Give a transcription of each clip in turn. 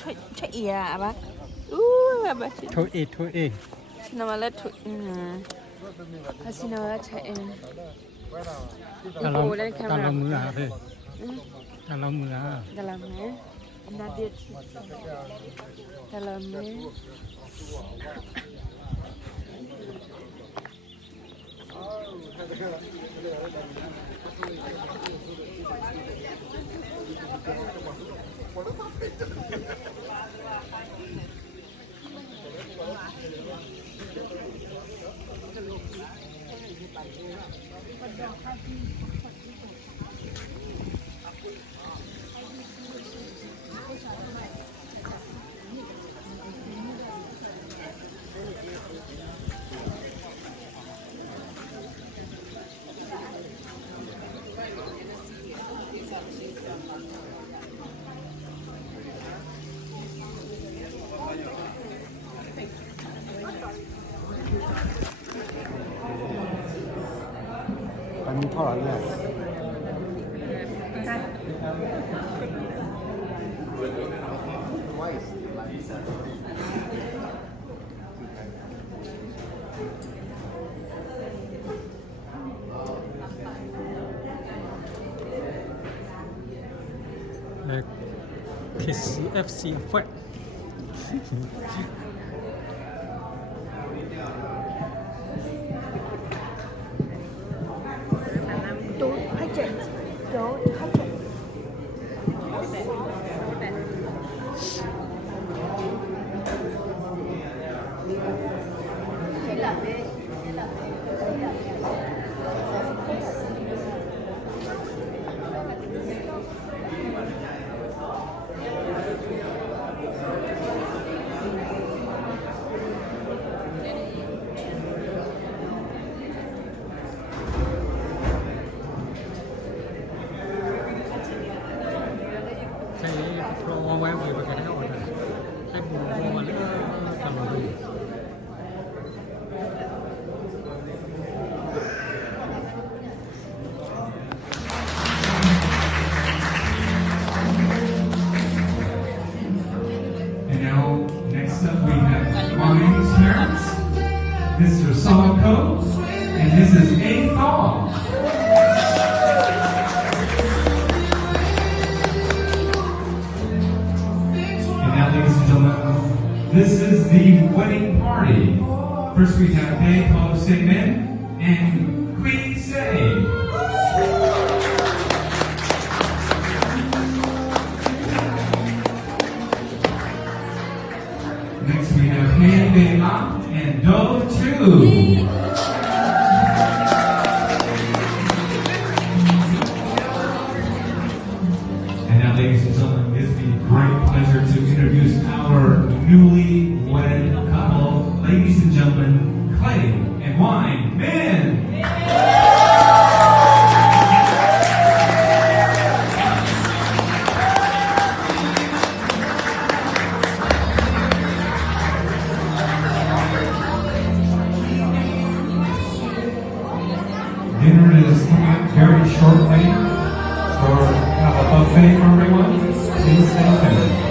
ช่วยเอียอ่ะบ้าแบบช่วยเอง นมาแล้วฮัสินาแล้วใช่เองการเรามือหาเพื่อการเรามือหา dalamnya nadia dalamnyaอันนี้เท่าไหร่เนี่ยKFC แฟร์Mr. Solomco, and this is A Thong. And now, ladies and gentlemen, this is the wedding party. First, we have Bay Paul Sigmund and Queen Say. Next, we have Han Bay Am and Do 2. And now, ladies and gentlemen, it gives me great pleasure to introduce our newly wed couple, ladies and gentlemen, Clay and Wine Man. Dinner is coming up very shortly. So have a buffet for everyone. Please stay tuned.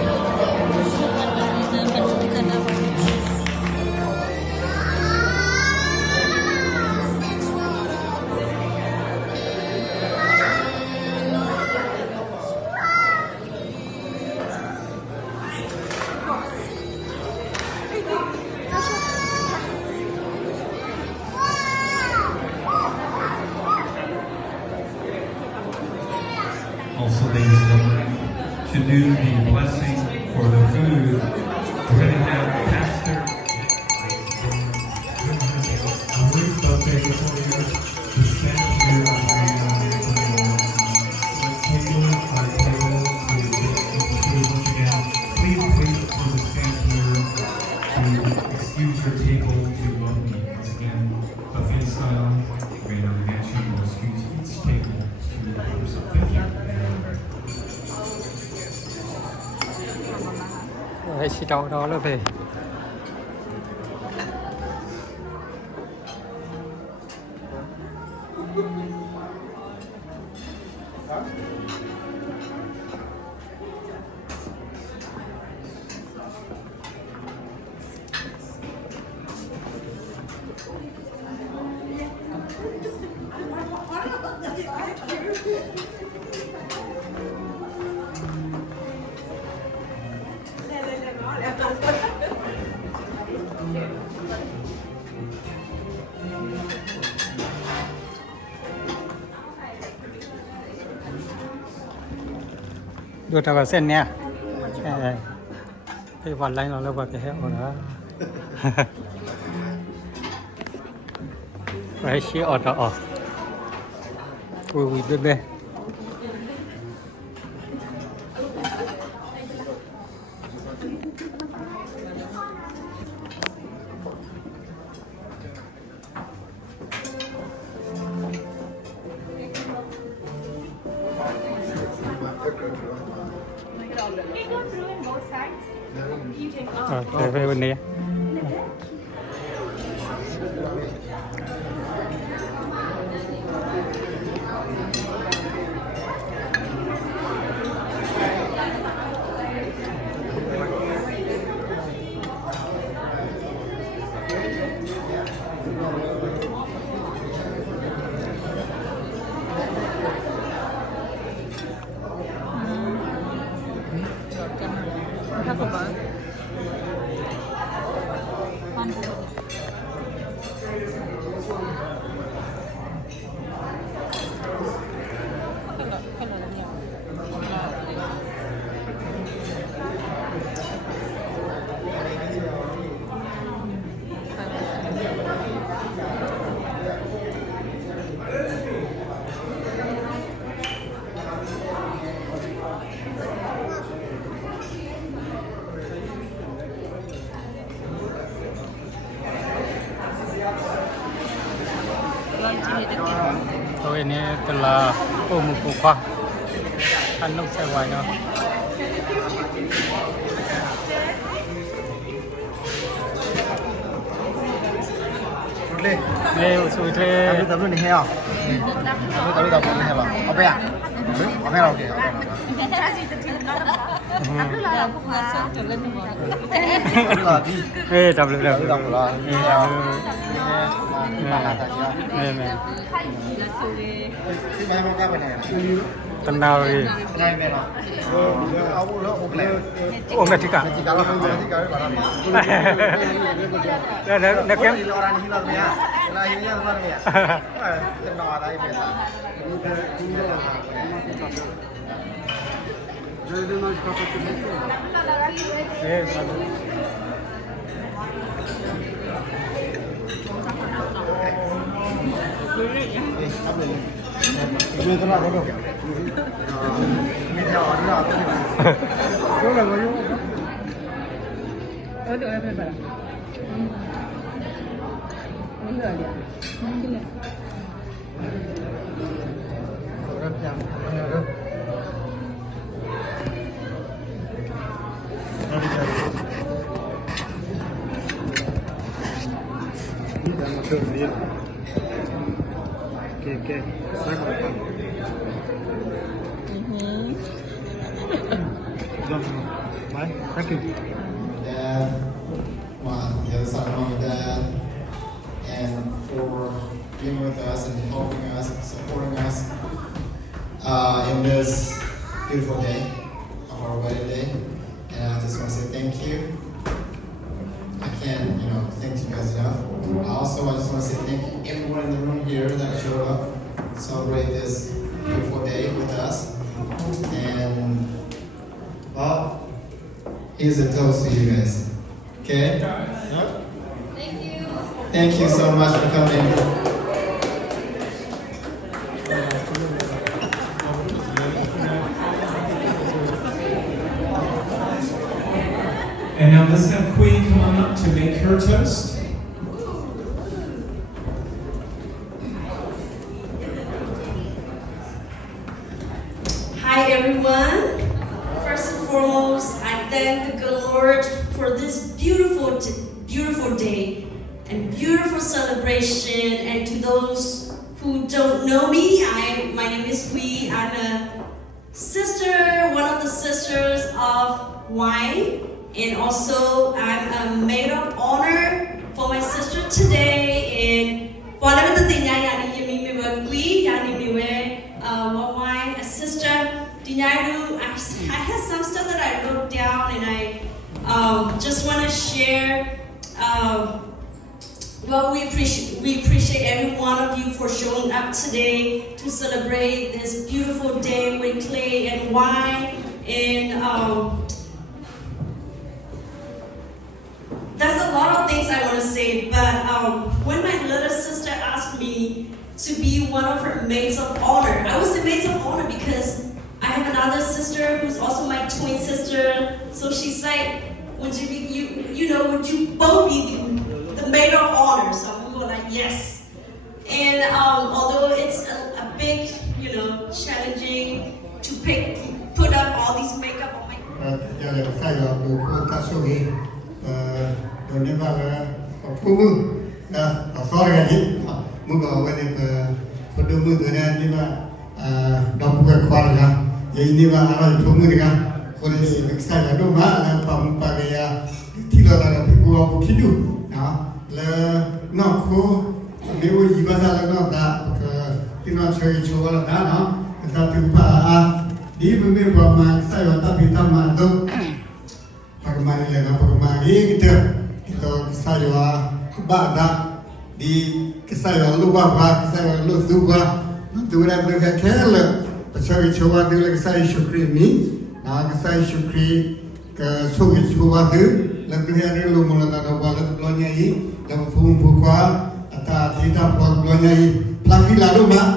also, ladies and gentlemen, to do the blessing for the food, we're going to have Pastor. Excuse your table to welcome you. Once again, buffet style, great organization will excuse each table to yourself. Thank you. ไอ้ชิดาวแล้วพี่ดูแต่ว่าเส้นเนี้ยที่วันไรเราเรียกว่าจะให้ออกนะไรชี้ออกก็ออกอุ้ยเบ๊ะไปวันนี้ตัวนี้ตลาดโอมุกุควาอันนกใส่ไว้เนาะนี่สุดเลยตับรุ่นนี้เหรอตับรุ่นนี้เหรอเอาไปอ่ะเอาไปเราเดี๋ยวจับเลยจับเลยตันดาวเลยโอเมติกาแล้วแกมGue tenang dong. Ini jauh nih apa sih? Gue nggak mau yuk. Ada apa? Enggak dia. Mungkin ya. Orang yang ada. Ada cari. Ini dah masuk dia. Okay. Bye. Thank you. Dad, the other side of mom and dad, and for being with us and helping us, supporting us in this beautiful day of our wedding day. And I just want to say thank you. I can't, thank you guys enough. I just want to say thank you everyone in the room here that showed up, celebrate this beautiful day with us. Here's a toast to you guys. Okay? Thank you so much for coming. And now let's have Queen come on up to make her toast. Hi everyone. First and foremost, I thank the good Lord for this beautiful day and beautiful celebration. And to those who don't know me, my name is Hui. I'm a sister, one of the sisters of Wine. And also, I'm a maid of honor for my sister today. And one of the things I sister, I had some stuff that I wrote down, and I just want to share. Well, we appreciate every one of you for showing up today to celebrate this beautiful day with Clay and Wine. And there's a lot of things I want to say, but when my little sister asked me to be one of her maids of honor, I was the maid of honor because I have another sister who's also my twin sister. So she's like, would you be, would you both be the maid of honor? So we were like, yes. And although it's a big, challenging to put up all these makeup on di kesayo lupa ba kesayo lu suka tu dah berkala pasal coba tu lagi kesayo syukri ni kesayo syukri ke suki coba tu lagu hari lu mula tak buat belanja ini dan buka atau tidak buat belanja ini lagi lalu mah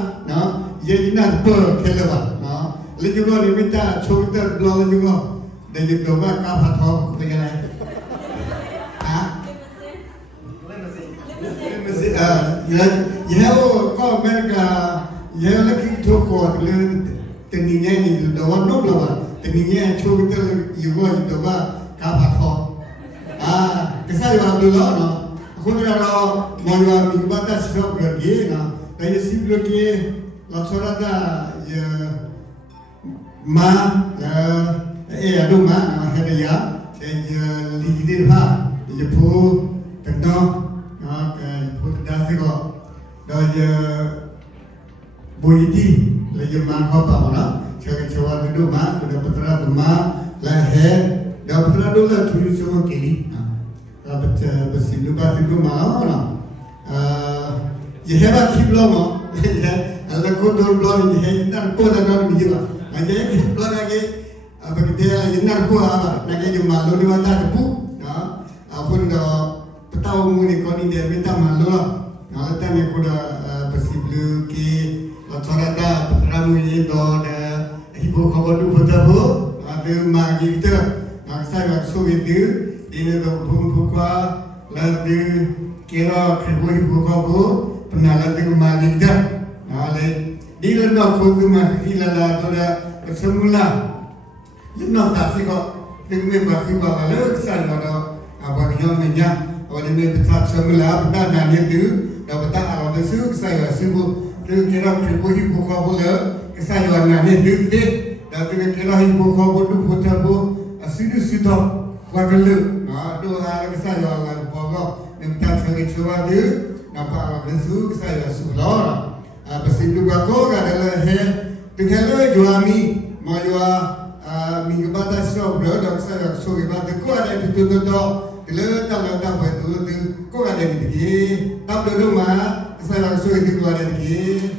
ye ina berkala lagi lu ni minta coba belanja juga dan jadi doa kapal thau kepengen ko America lagi toko le teninya ni do wan no la teninya chogitel yugo do ba ka ba tho kesa yo abdu lo no ko ra ro mo yo mi ba ta so ga ge na da ye si blo ke la chora da ye ma adu ma na he da ya ye li dir ha ye pu tno dah sego, dah je buiti, lagi mana apa mana, cakap dulu mah, sudah petera rumah, lahir, dah petera dulu lah tujuh semua kini, dah bersih lupa tidur malam mana, je hebat kiblo mah, Allah kau dulu belum je, ntar kau dah kau bijak, aja kiblo lagi, apa kita ntar kau apa, lagi je malu ni mata tepu, apa dah tahu muni kau ni dia minta malu lah. Kalau tanya kau dah bersih blue ki, lacara dah peteramu ni dah ibu kau baru bertahu, ada magi kita, saya waktu itu ini dah buka, lalu kira ibu kau pernah lalu magi kita, lalu di dalam kau tu magi lalu dah semula, lama tak sih kau, dengan magi kau lalu saya dah apa yang menjadi orang ini betul semula betul nanya tu, dah betul awal tu saya sebut tu kira ibu kau boleh saya nanya tu deh, dah tu kira ibu kau boleh betul bu, situ wagelu, tu hari saya orang pokok, minta saya cuba tu, nampak awal tu saya sulah, bersih juga kau adalah tu kalau juami mau jual minggu batas shop dah saya suruh batas kau ada tu le kalau tak betul tu kau ada di sini tak dulu mah saya langsung itu keluar dari sini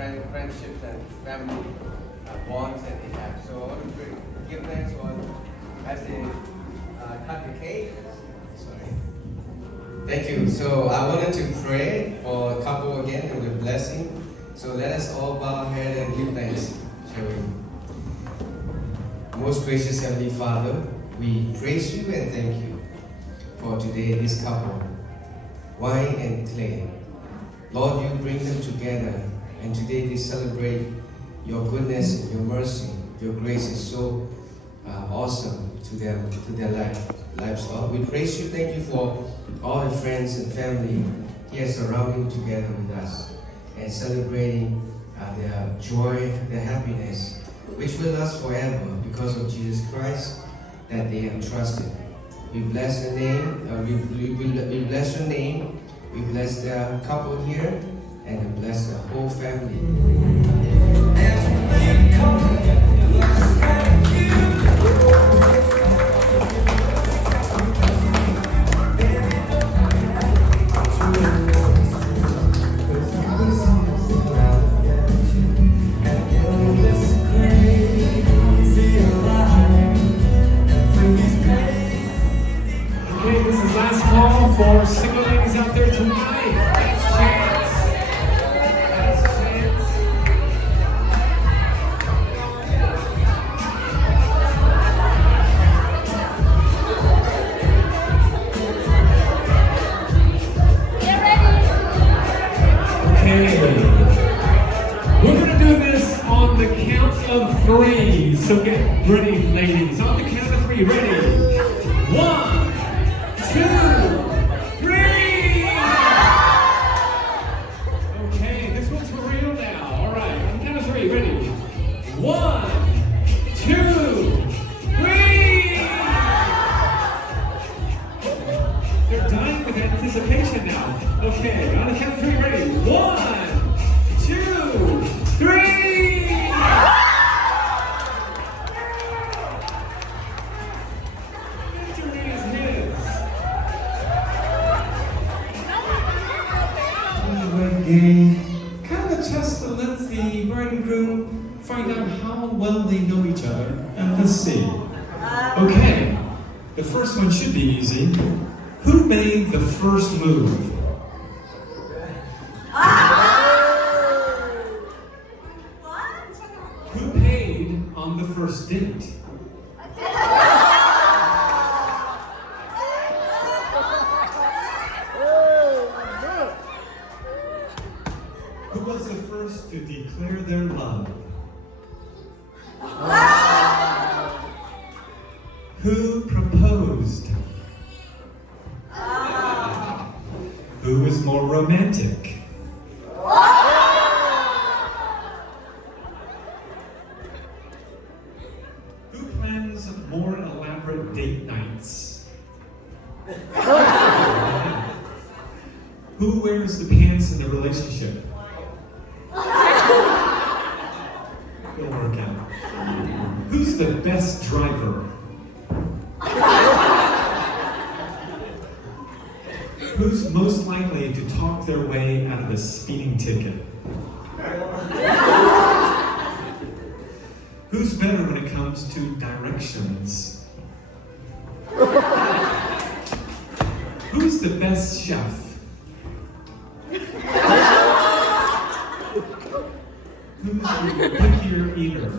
friendships and family bonds that they have. So I want to give thanks for as they cut the cake. Sorry. Thank you. So I wanted to pray for a couple again with a blessing. So let us all bow our head and give thanks, shall we? Most gracious Heavenly Father, we praise you and thank you for today, this couple, wine and clay. Lord, you bring them together, and today they celebrate your goodness and your mercy. Your grace is so awesome to them, to their lives, Lord. We praise you, thank you for all the friends and family here surrounding together with us and celebrating their joy, their happiness, which will last forever because of Jesus Christ that they have trusted. We bless the name, we bless your name, we bless the couple here, and we bless the whole family. For single ladies out there tonight, last chance. Last chance. Get ready. Okay. We're going to do this on the count of 3. So get ready, ladies. On the count of 3. Ready? 1, 2, 3! Okay, this one's for real now. All right, on the count of 3, ready? 1, 2, 3! They're dying with anticipation now. Okay, on the count of 3, ready? 1, 2, 3! Kind of just to let the bride and groom find out how well they know each other. And let's see. Okay, the first one should be easy. Who made the first move? Who paid on the first date? Who was the first to declare their love? Who proposed? Who is more romantic? Who plans more elaborate date nights? Who wears the pants in the relationship? It'll work out. Who's the best driver? Who's most likely to talk their way out of a speeding ticket? Who's better when it comes to directions? Who's the best chef? Who's the pickier eater?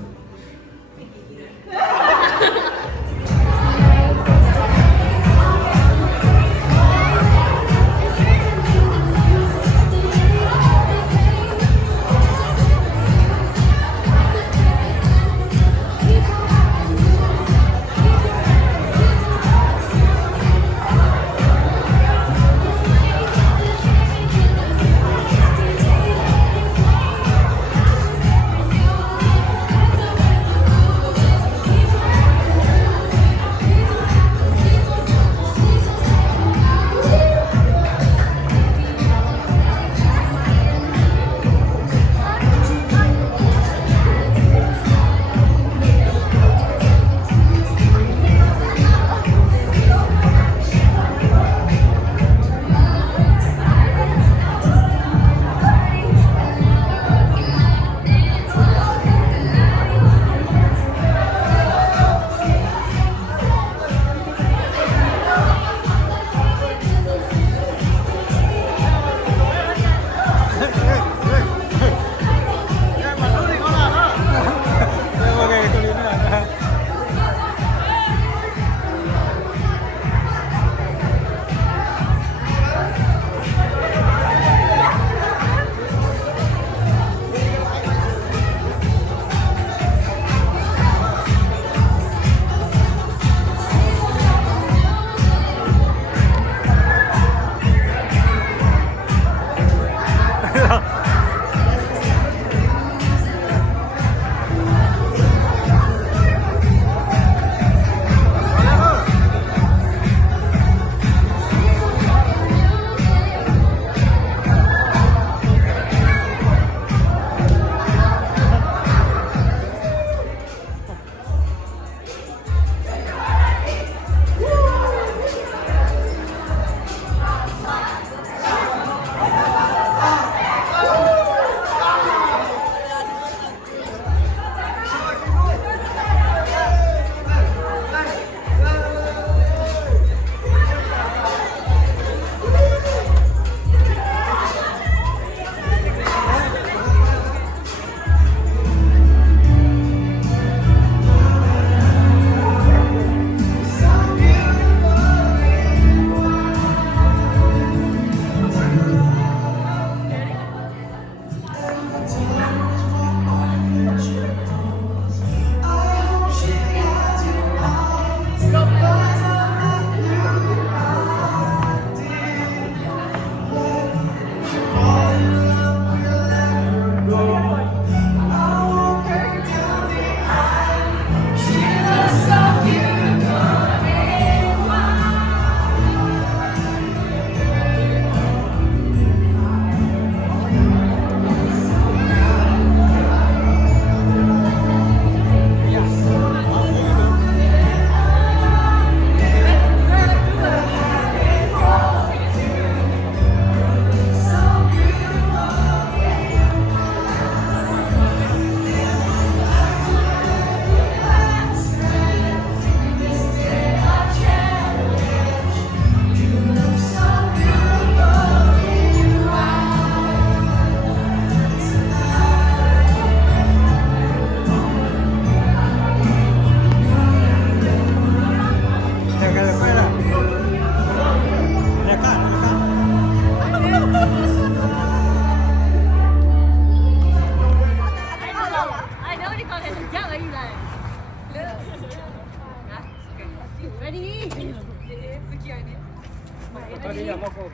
Give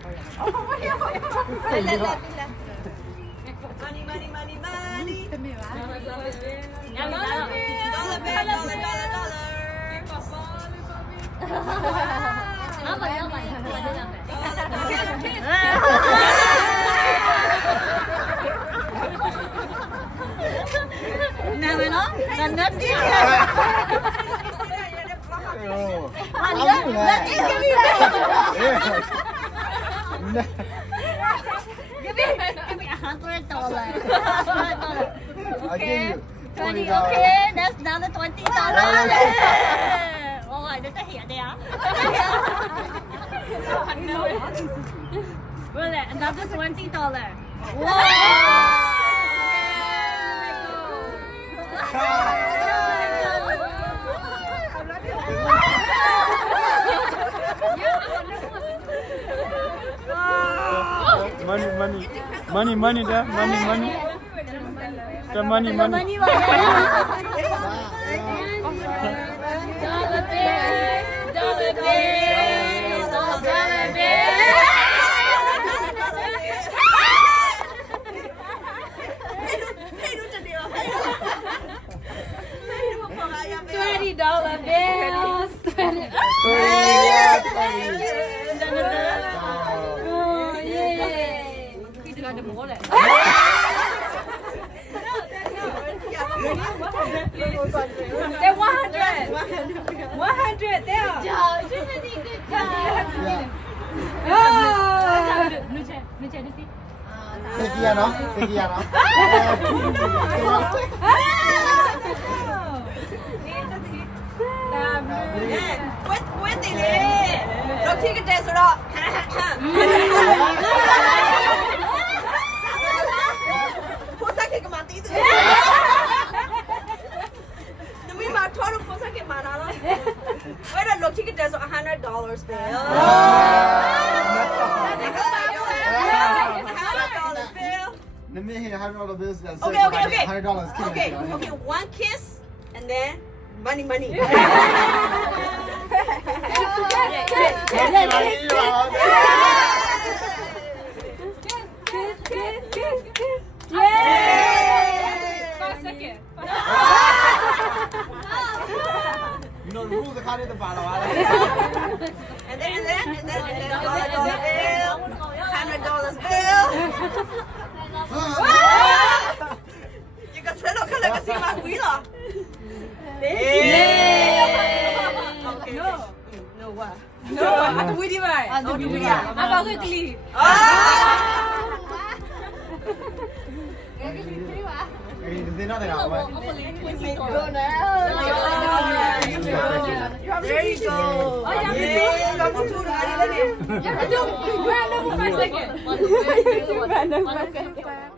me $100. Okay. 20, okay, that's another $20. Oh, I didn't hear there. Well, another $20. Money, dah. Money. The money. Dollar bills. They're 100. 100 there. Quên tỷ lệ. Rồi khi cái test rồi đó. Phố sách thì cái mà tí từ. Nami mà thôi được phố sách cái mà nào đó. Wait a look, ticket there's $100 bill. $100 bill. Let me hear $100 bills. That's Okay. $100. Okay, one kiss and then money. You know the rules. I can't hit the bottle. And then $100 bill, $100 bill. You got $3 ka kasi magwi lo. Okay. No what? No, ato pwede ba? Ato pwede ba? Apa ko clip? Hindi na tayo. There you go. Random 5 seconds.